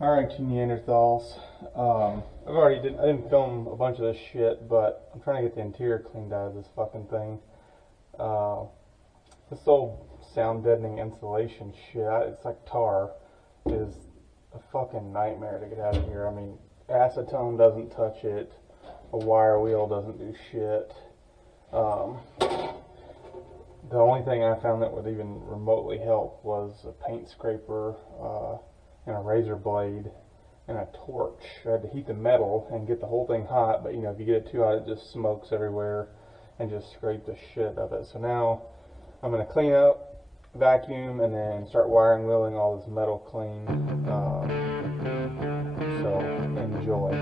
All right, you Neanderthals. I didn't film a bunch of this shit, but I'm trying to get the interior cleaned out of this fucking thing. Uh, this old sound deadening insulation shit, it's like tar, is a fucking nightmare to get out of here. I mean, acetone doesn't touch it, a wire wheel doesn't do shit. The only thing I found that would even remotely help was a paint scraper, and a razor blade and a torch. I had to heat the metal and get the whole thing hot, but if you get it too hot, it just smokes everywhere and just scrape the shit of it. So now I'm going to clean up, vacuum, and then start wiring wheeling all this metal clean. So enjoy.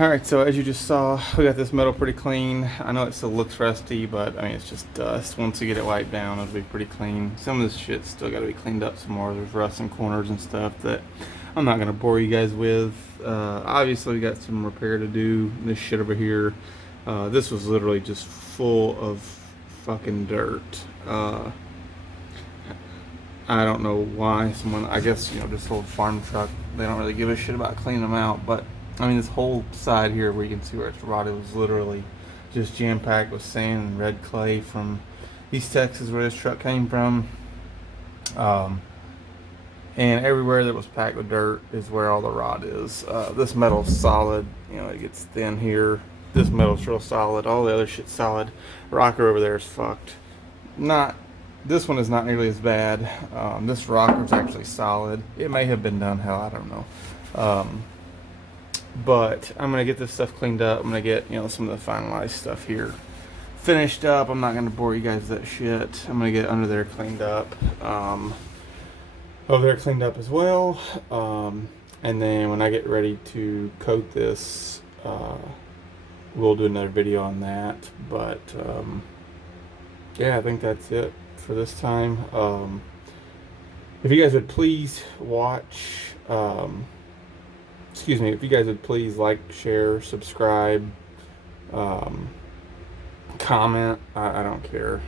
Alright, so as you just saw, we got this metal pretty clean. I know it still looks rusty, but I mean, it's just dust. Once you get it wiped down, it'll be pretty clean. Some of this shit's still got to be cleaned up some more. There's rust in corners and stuff that I'm not going to bore you guys with. Obviously, we got some repair to do. This shit over here, this was literally just full of fucking dirt. I don't know why someone, I guess, this old farm truck, they don't really give a shit about cleaning them out, but I mean, this whole side here where you can see where it's rotted was literally just jam-packed with sand and red clay from East Texas, where this truck came from. And everywhere that was packed with dirt is where all the rot is. This metal's solid, it gets thin here. This metal's real solid. All the other shit's solid. Rocker over there is fucked. This one is not nearly as bad. This rocker's actually solid. It may have been done, hell, I don't know. But I'm gonna get this stuff cleaned up. I'm gonna get some of the finalized stuff here finished up. I'm not gonna bore you guys with that shit. I'm gonna get under there cleaned up, over there cleaned up as well. And then when I get ready to coat this, we'll do another video on that. But yeah, I think that's it for this time. If you guys would please watch, excuse me, if you guys would please like, share, subscribe, comment, I don't care.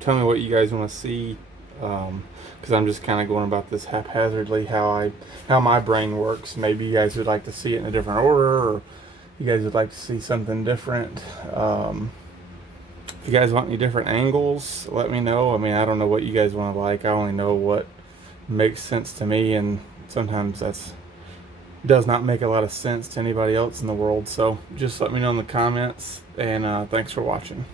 Tell me what you guys want to see, because I'm just kind of going about this haphazardly, how my brain works. Maybe you guys would like to see it in a different order, or you guys would like to see something different. If you guys want any different angles, let me know. I mean, I don't know what you guys want to like. I only know what makes sense to me, and sometimes that's does not make a lot of sense to anybody else in the world. So just let me know in the comments, and thanks for watching.